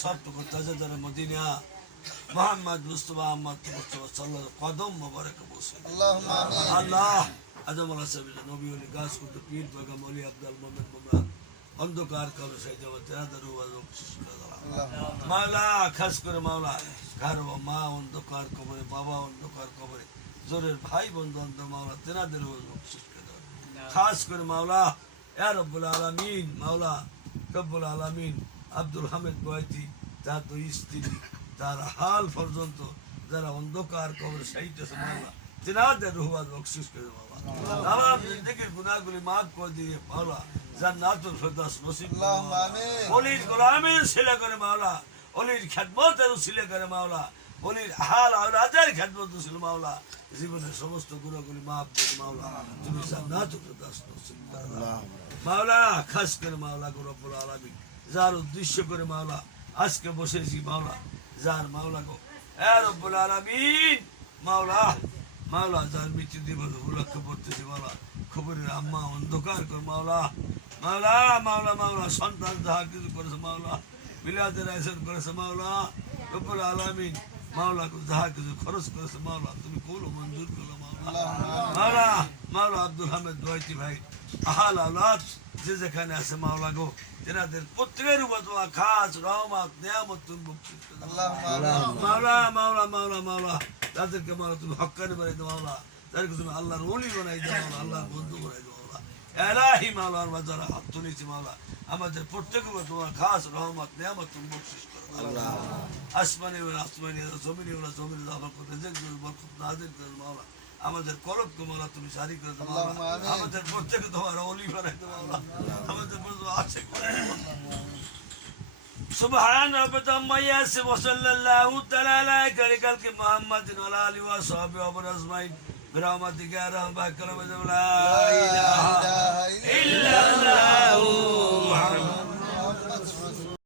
সবটুকু তাজাদার মদিনা মোহাম্মদ মুস্তফা আহমদ মুস্তফা সাল্লাল্লাহু কদম মোবারক বসে আল্লাহ আজম আল্লাহ সাহেব নবী ওলি গাছ কুত পীর বেগম ওলি আব্দুল মোহাম্মদ মোমরান অন্ধকার কবর সাইদে তেরাদার ওয়াজ মাওলা খাস করে মাওলা ঘর মা অন্ধকার কবরে বাবা অন্ধকার কবরে জোরের ভাই বন্ধু অন্ধ মাওলা তেনাদের ওয়াজ বকশিশ করে দাও খাস করে মাওলা ইয়া রব্বুল আলামিন মাওলা রব্বুল আলামিন আব্দুল হামিদ বয়তি তার তো স্ত্রী তার হাল পর্যন্ত যারা অন্ধকার কবর সাইতেছে মাওলা তেনাদের রুহাত বকশিশ করে বাবা তামাম জিন্দেগির গুনাহগুলি মাফ করে দিয়ে মাওলা জান্নাতুল ফিরদাউস নসিব আল্লাহুম্মা আমিন ওলির গোলামের ছেলে করে মাওলা ওলির খিদমতের উসিলে করে মাওলা ওলির হাল আওলাদের খিদমত উসিলে মাওলা জীবনের সমস্ত গুনাহগুলি মাফ করে মাওলা তুমি জান্নাতুল ফিরদাউস নসিব করে মাওলা খাস করে মাওলা রব্বুল আলামিন যার উদ্দেশ্য করে মাওলা আজকে বসেছি মাওলা যার মাওলা গো এ রব্বুল আলামিন মাওলা মাওলা যার মৃত্যু দিবস উপলক্ষে পড়তেছি মাওলা খবরের আম্মা অন্ধকার কর মাওলা মাওলা মাওলা মাওলা সন্তান যাহা কিছু করেছে মাওলা বিলাদের আয়োজন করেছে মাওলা রব্বুল আলামিন মাওলা যাহা কিছু খরচ করেছে মাওলা তুমি কবুল মঞ্জুর করো মাওলা মাওলা মাওলা আব্দুল হামিদ দোয়াইতি ভাই আহাল আওলাদ যে যেখানে আছে মাওলা গো তেনাদের প্রত্যেকের উপর তোমার খাস রহমত নিয়ামত তুমি বকশিশ করো মাওলা মাওলা মাওলা মাওলা তাদেরকে মাওলা তুমি হক্কানি বানাই দাও মাওলা তাদেরকে তুমি আল্লাহর ওলি বানাই দাও মাওলা আল্লাহর বন্ধু বানাই দাও মাওলা এলাহি মাওলার বাজারে হাত তুলেছি মাওলা আমাদের প্রত্যেকের উপর তোমার খাস রহমত নিয়ামত তুমি বকশিশ করো আসমানি ওলা আসমানি জমিনি ওলা জমিনি দাফা করতে রেজেক বরকত নাজিল করো মাওলা আমাদের কলবকে মাওলা তুমি জারি করে দাও মাওলা আমাদের প্রত্যেকে তোমার ওলি বানাই দাও মাওলা আমাদের প্রত্যেক আশিক বানাই দাও سبحان ربك عما يصفون وصلى الله تعالى على خلق محمد وعلى اله وصحبه وسلم برحمتك يا رب العالمين لا اله الا